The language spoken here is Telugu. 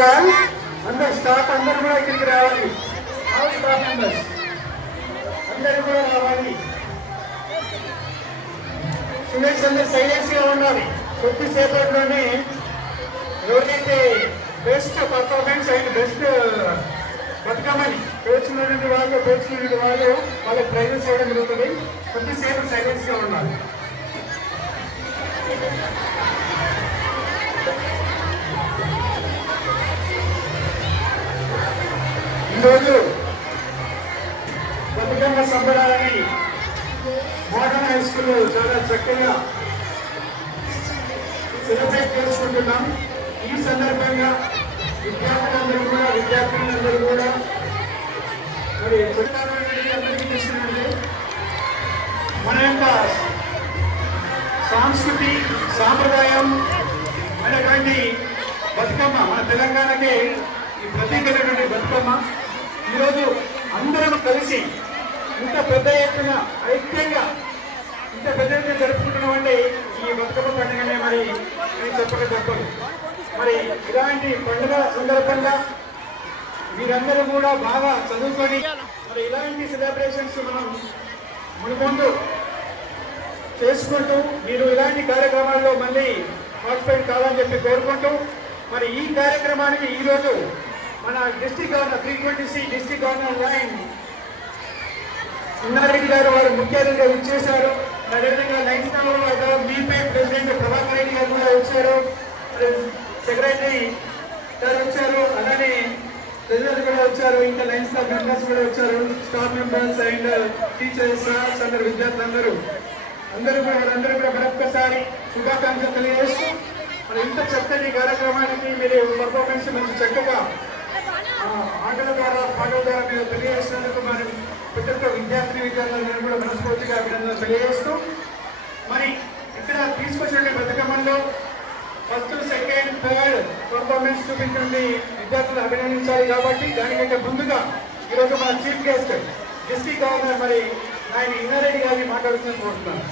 అలాగా అందరు స్టాప్ అందరు కూడా ఇక్కడికి రావాలి. ఆల్ స్టాఫ్ మెంబర్స్ కూడా రావాలి. స్టూడెంట్స్ అందరూ సైలెన్స్గా ఉన్నారు. కొద్దిసేపట్లోనే ఎవరైతే బెస్ట్ పర్ఫార్మెన్స్ అండ్ బెస్ట్ బతుకమ్మని పేర్చినటువంటి వాళ్ళు పేర్చినటువంటి వాళ్ళు వాళ్ళకి ప్రైజెస్ చేయడం జరుగుతుంది. కొద్దిసేపు సైలెన్స్గా ఉండాలి ఈరోజు బతుకమ్మ సంబరాలని మోడర్న్ హై స్కూల్లో చాలా చక్కగా సెలబ్రేట్ చేసుకుంటున్నాం. ఈ సందర్భంగా విద్యార్థులందరూ కూడా విద్యార్థులందరూ కూడా మరి అందరికీ తెలిసినది మన యొక్క సాంస్కృతి సాంప్రదాయం అనేటువంటి బతుకమ్మ మన తెలంగాణకి ఈ ప్రత్యేకమైనటువంటి బతుకమ్మ. ఈరోజు అందరం కలిసి ఇంత పెద్ద ఎత్తున ఐక్యంగా ఇంత పెద్ద ఎత్తున జరుపుకుంటున్నామంటే ఈ బతుకమ్మ పండుగనే మరి నేను చెప్పక తప్పదు. మరి ఇలాంటి పండుగ సందర్భంగా మీరందరూ కూడా బాగా చదువుకొని మరి ఇలాంటి సెలబ్రేషన్స్ మనం మునుముందు చేసుకుంటూ మీరు ఇలాంటి కార్యక్రమాల్లో మళ్ళీ పార్టిసిపేట్ కావాలని చెప్పి కోరుకుంటూ మరి ఈ కార్యక్రమానికి ఈరోజు మన district governor three district governor lion Unnareddy గారు వారు ముఖ్య అతిథిగా ఇచ్చేశారు అదేవిధంగా లైన్స్ మీపై ప్రెసిడెంట్ ప్రభాకర్ రెడ్డి గారు కూడా వచ్చారు. సెక్రటరీ గారు వచ్చారు. అలానే ప్రెసిడెంట్ కూడా వచ్చారు. ఇంకా లైన్స్ స్టాఫ్ మెంబర్స్ కూడా వచ్చారు. స్టాఫ్ మెంబర్స్ అండ్ టీచర్స్ అందరు విద్యార్థులందరూ అందరూ. కూడా వాళ్ళందరూ కూడా మరొక్కసారి శుభాకాంక్షలు తెలియజేస్తూ మరి ఇంత చక్కటి కార్యక్రమానికి మీరు పర్ఫార్మెన్స్ మంచి చక్కగా ఆటల ద్వారా పాటల ద్వారా మీరు తెలియజేసినందుకు మరి ప్రతి ఒక్క విద్యార్థి నేను కూడా మనస్ఫూర్తిగా అభినందనలు తెలియజేస్తూ మరి ఇక్కడ తీసుకొచ్చిన బతుకమ్మలో ఫస్ట్ సెకండ్ థర్డ్ పర్ఫార్మెన్స్ చూపించండి విద్యార్థులు అభినందించాలి కాబట్టి దానికంటే ముందుగా ఈరోజు మన చీఫ్ గెస్ట్ డిస్ట్రిక్ట్ గవర్నర్ మరి ఆయన ఇన్నారెడ్డి గారిని మాట్లాడుతున్నాను కోరుతున్నాను